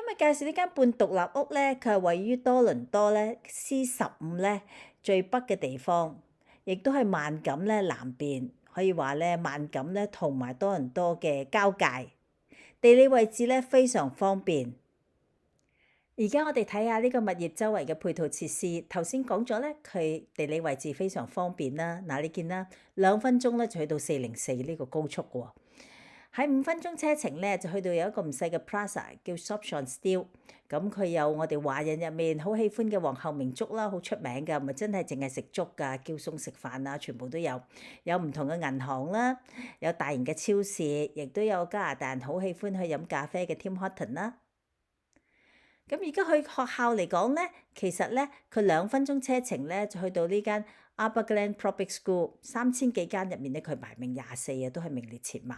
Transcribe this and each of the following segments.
今日介紹呢間半獨立屋咧，佢係位於多倫多咧 C15咧最北嘅地方，亦都係萬錦咧南邊，可以話咧萬錦咧同埋多倫多嘅交界，地理位置咧非常方便。而家我哋睇下呢個物業周圍嘅配套設施。頭先講咗咧，佢地理位置非常方便啦。嗱，你見啦，2分鐘咧就去到404呢個高速嘅喎。喺5分鐘車程咧，就去到有一個唔細嘅 Plaza 叫 Shops on Steeles。咁佢有我哋華人入面好喜歡嘅皇后明燭啦，好出名㗎，唔係真係淨係食粥㗎，叫餸食飯啊，全部都有。有唔同嘅銀行啦，有大型嘅超市，亦都有加拿大人好喜歡去飲咖啡嘅 Tim Horton 啦。咁而家去學校嚟講咧，其實咧佢2分鐘車程咧就去到呢間 Aberglen Public School， 3000幾間入面咧佢排名24啊，都係名列前茅。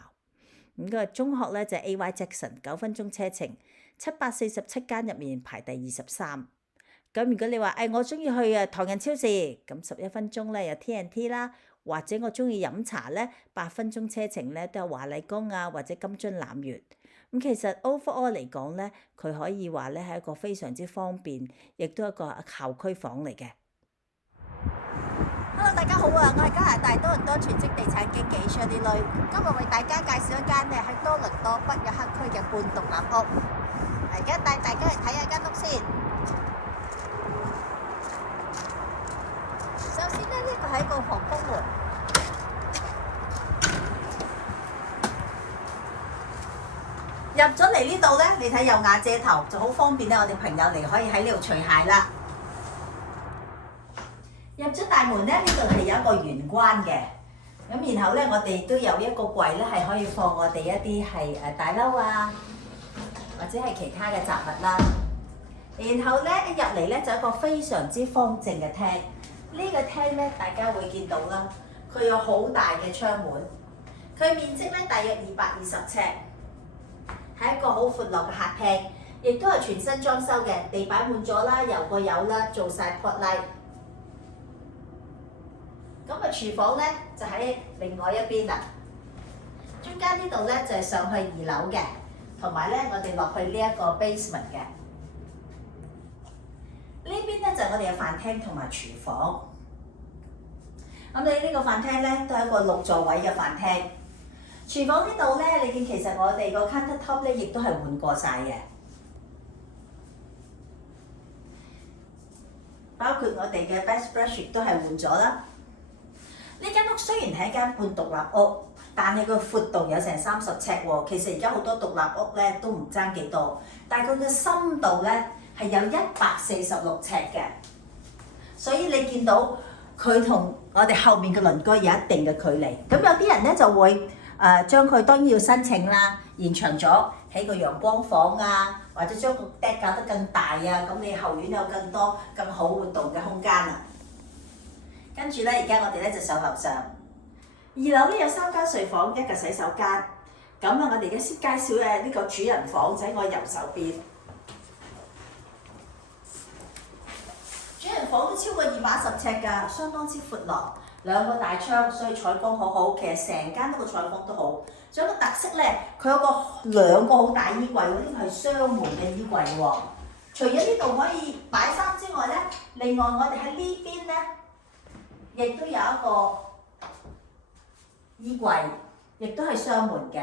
咁個中學咧就係 A.Y. Jackson， 9分鐘車程，747間入面排第23。咁如果你話我中意去唐人超市，咁11分鐘咧有 T&T 啦，或者我中意飲茶咧8分鐘車程咧都有華麗宮啊，或者金樽攬月。咁其實 overall 嚟講咧，佢可以話咧係一個非常之方便，亦都係一個校區房嚟嘅。Hello， 大家好啊！我係加拿大多倫多全職地產經紀 Shirley Lui，今日為大家介紹一間咧喺多倫多北約克區嘅半獨立屋。而家帶大家去睇下間屋先。首先咧，呢個係一個防風門。入咗嚟呢度咧，你睇有瓦遮頭，就好方便咧。我哋朋友嚟可以喺呢度除鞋啦。入咗大門咧，呢度係有一個玄關嘅。咁然後咧，我哋都有一個櫃咧，係可以放我哋一啲係大褸啊，或者係其他嘅雜物啦。然後咧，一入嚟咧就一個非常之方正嘅廳。呢個廳咧，大家會見到啦，佢有好大嘅窗門，佢面積咧大約220尺。係一個好闊落嘅客廳，亦都係全新裝修嘅，地板換咗啦，油過油啦，做晒 pot light。咁啊，廚房咧就喺另外一邊啦。中間呢度咧就係上去2樓嘅，同埋咧我哋落去呢一個 basement 嘅。呢邊咧就係我哋嘅飯廳同埋廚房。咁你呢個飯廳咧都係一個6座位嘅飯廳。廚房呢度咧，你見其實我哋個 counter top 咧，亦都係換過晒嘅，包括我哋嘅 backsplash 亦都係換咗啦。呢間屋雖然係一間半獨立屋，但係個闊度有成30尺喎。其實而家好多獨立屋咧都唔爭幾多，但係佢嘅深度咧係有146尺嘅，所以你見到佢同我哋後面嘅鄰居有一定嘅距離。咁有啲人咧就會將佢當然要申請啦，延長咗起個陽光房啊，或者將個 deck 搞得更大啊，咁你後院有更多更好活動嘅空間啊。跟住咧，而家我哋咧就上樓上，2樓咧有3間睡房，一個洗手間。咁啊，我哋而家先介紹呢個主人房，就喺我右手邊。主人房都超過210尺㗎，相當之闊落。2個大窗，所以採光好好。其實成間個採光都好。仲有個特色咧，佢有2個好大衣櫃喎，呢個係雙門嘅衣櫃喎。除咗呢度可以擺衫之外咧，另外我哋喺呢邊咧，亦都有一個衣櫃，亦都係雙門嘅。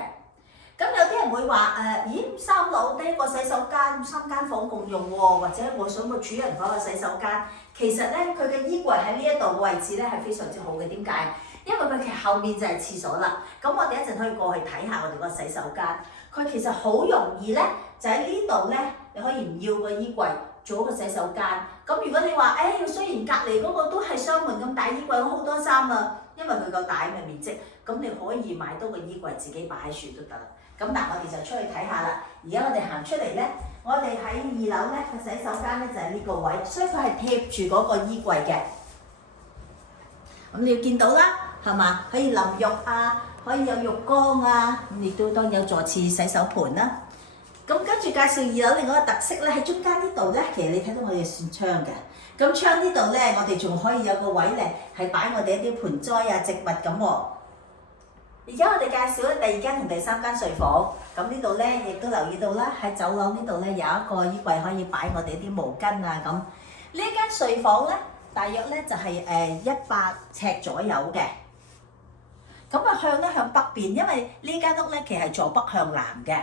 咁有啲人會話咦，3樓得一個洗手間，3間房共用喎，或者我想個主人房嘅洗手間。其實咧，佢嘅衣櫃喺呢一度嘅位置咧係非常之好嘅。點解？因為佢其實後面就係廁所啦。咁我哋一陣可以過去睇下我哋個洗手間。佢其實好容易咧，就喺呢度咧，你可以唔要個衣櫃，做一個洗手間。咁如果你話雖然隔離嗰個都係雙門咁大衣櫃，我好多衫啊，因為佢夠大嘅面積，咁你可以買多個衣櫃自己擺喺處都得啦。咁嗱，我哋就出去睇下啦。而家我哋行出嚟咧，我哋喺2樓咧個洗手間咧就係呢個位，所以佢係貼住嗰個衣櫃嘅。咁你要見到啦，係嘛？可以淋浴啊，可以有浴缸啊，咁亦都當然有坐廁洗手盆啦。咁跟住介紹2樓另外一個特色咧，喺中間呢度咧，其實你睇到我哋扇窗嘅。咁窗呢度咧，我哋仲可以有個位咧，係擺我哋一啲盆栽啊、植物咁喎。而家我哋介紹咧第2間同第3間睡房。咁呢度咧亦都留意到啦，喺走廊呢度咧有一個衣櫃可以擺我哋啲毛巾啊咁。呢間睡房咧，大約咧就係100尺左右嘅。咁啊向北邊，因為呢間屋咧其實係坐北向南嘅，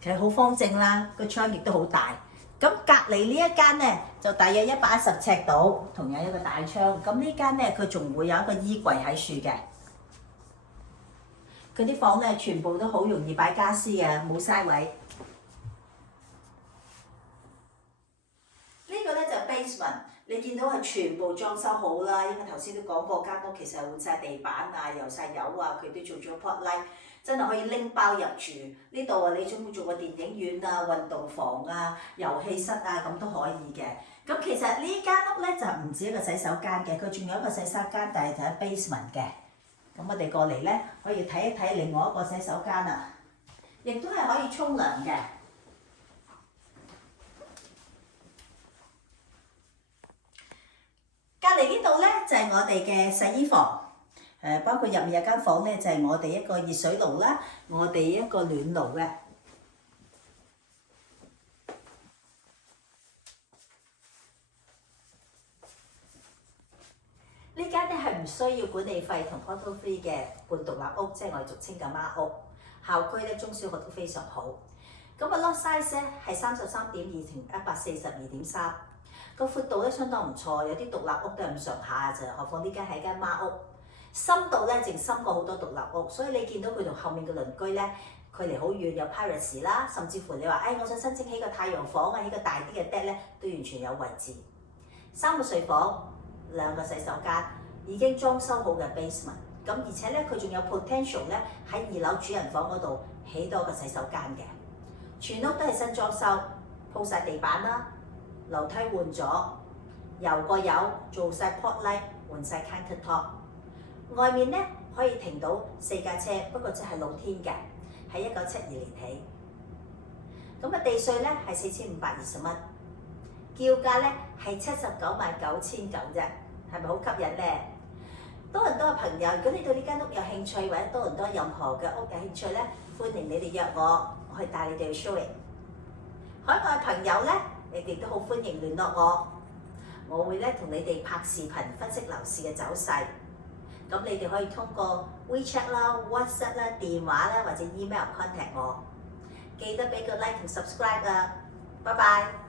其實好方正啦，個窗亦都好大。咁隔離呢一間咧就大約110尺度，同樣一個大窗。咁呢間咧佢仲會有一個衣櫃喺處嘅。佢啲房咧全部都好容易擺家私嘅，冇嘥位。呢個咧就 basement， 你見到係全部裝修好啦，因為頭先都講過間屋其實係換晒地板啊、油晒油啊，佢都做咗 pot light， 真係可以拎包入住。呢度啊，你中意做個電影院啊、運動房啊、遊戲室啊咁都可以嘅。咁其實呢間屋咧就唔止一個洗手間嘅，佢仲有一個洗手間，但係就喺 basement 嘅。咁我哋過嚟咧，可以睇一睇另外一個洗手間啊，亦都係可以沖涼嘅。隔離呢度咧就係我哋嘅洗衣房，包括入面有間房咧就係我哋一個熱水爐啦，我哋一個暖爐嘅。呢間咧係唔需要管理費同 auto free 嘅半獨立屋，即係我哋俗稱嘅孖屋。校區咧中小學都非常好。咁個 lot size 咧係33.2乘142.3，個闊度咧相當唔錯，有啲獨立屋都係咁上下咋，何況呢間係間孖屋。深度咧淨深過好多獨立屋，所以你見到佢同後面嘅鄰居咧距離好遠，有 privacy 啦，甚至乎你話我想申請起個太陽房啊，起個大啲嘅 deck 咧都完全有位置。3個睡房。2個洗手間已經裝修好嘅 basement， 咁而且咧佢仲有 potential 咧喺2樓主人房嗰度起多個洗手間嘅。全屋都係新裝修，鋪晒地板啦，樓梯換咗，油過油，做晒 pot light， 換晒 counter top。外面咧可以停到4架車，不過即係露天嘅，喺1972年起。咁啊地稅咧係4520蚊。叫價咧係799900啫，係咪好吸引咧？多倫多嘅朋友，如果你對呢間屋有興趣，或者多倫多任何嘅屋有興趣咧，歡迎你哋約我去帶你哋去 showing。海外朋友咧，你哋都好歡迎聯絡我，我會咧同你哋拍視頻分析樓市嘅走勢。咁你哋可以通過 WeChat 啦、WhatsApp 啦、電話啦或者 email contact 我。記得俾個 like 同 subscribe 啊！拜拜。